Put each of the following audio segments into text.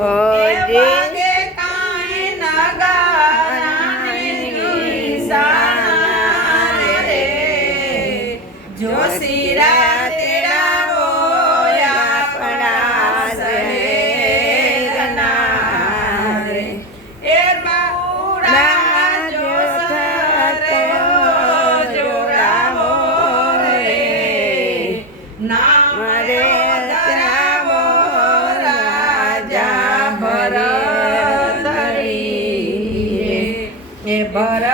Oh, dear. agora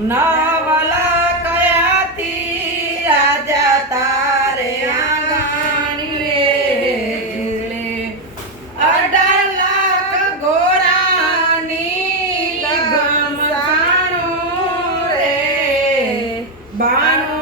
નવલા કયાતી રાજા તારે આંગણી રે અઢાર લાખ ગોરાની ગમસાણો રે. બાણું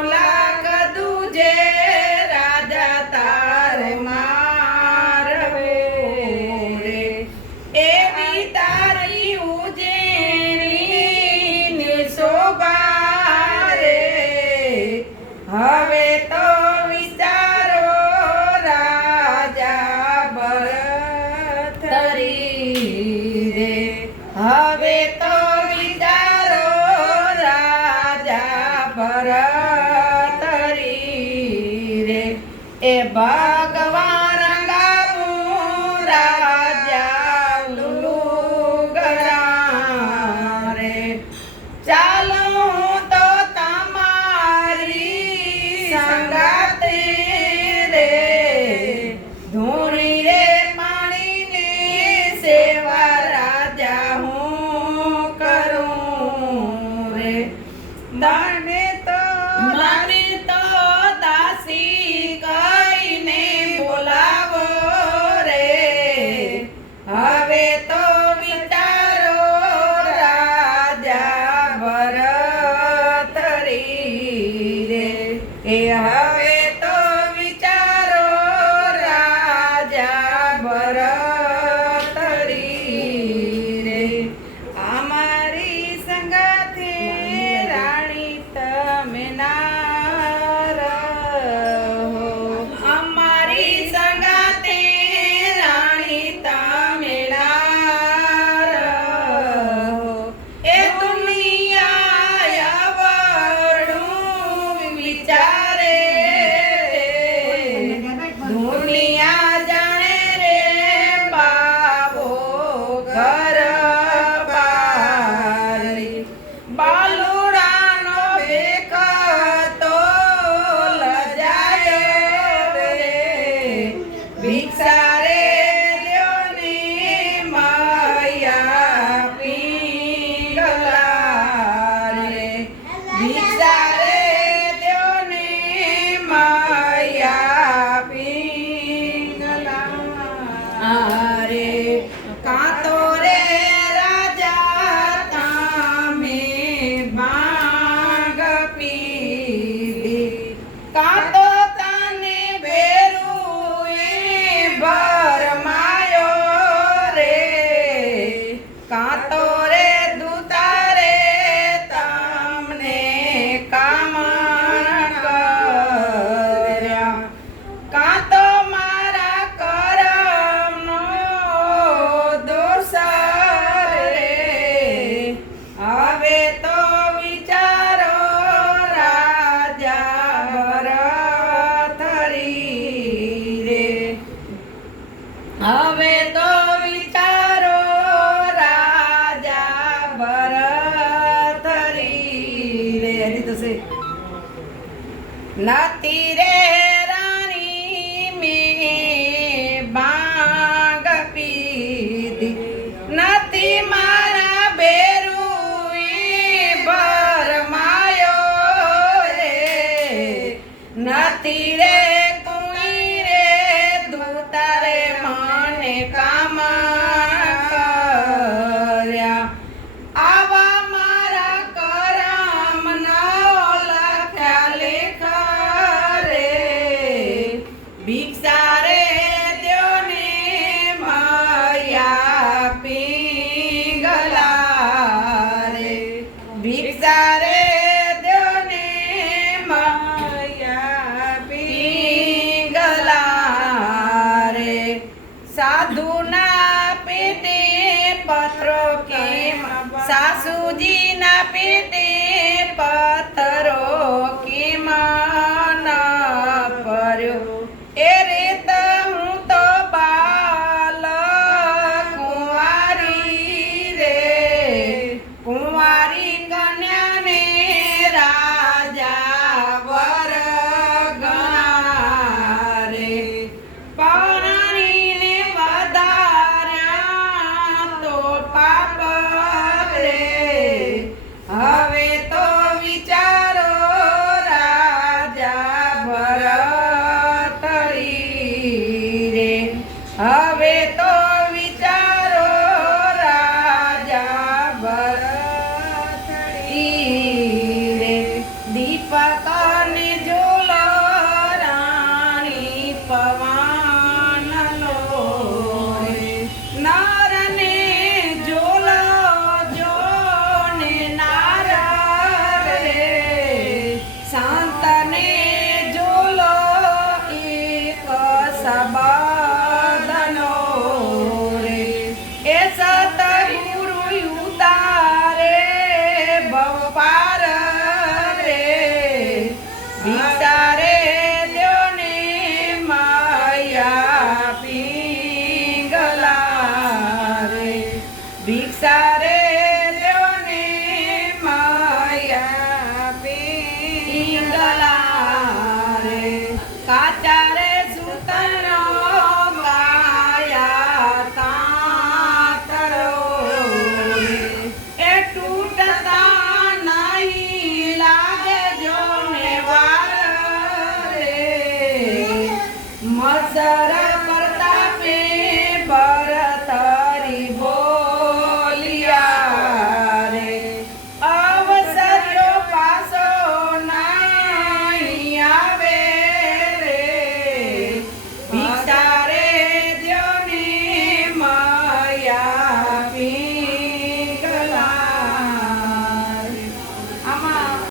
ભગવાન હવે તો વિચારો રાજા ભરતરી રે હજી તો છે રે ભિક્ષા The exact.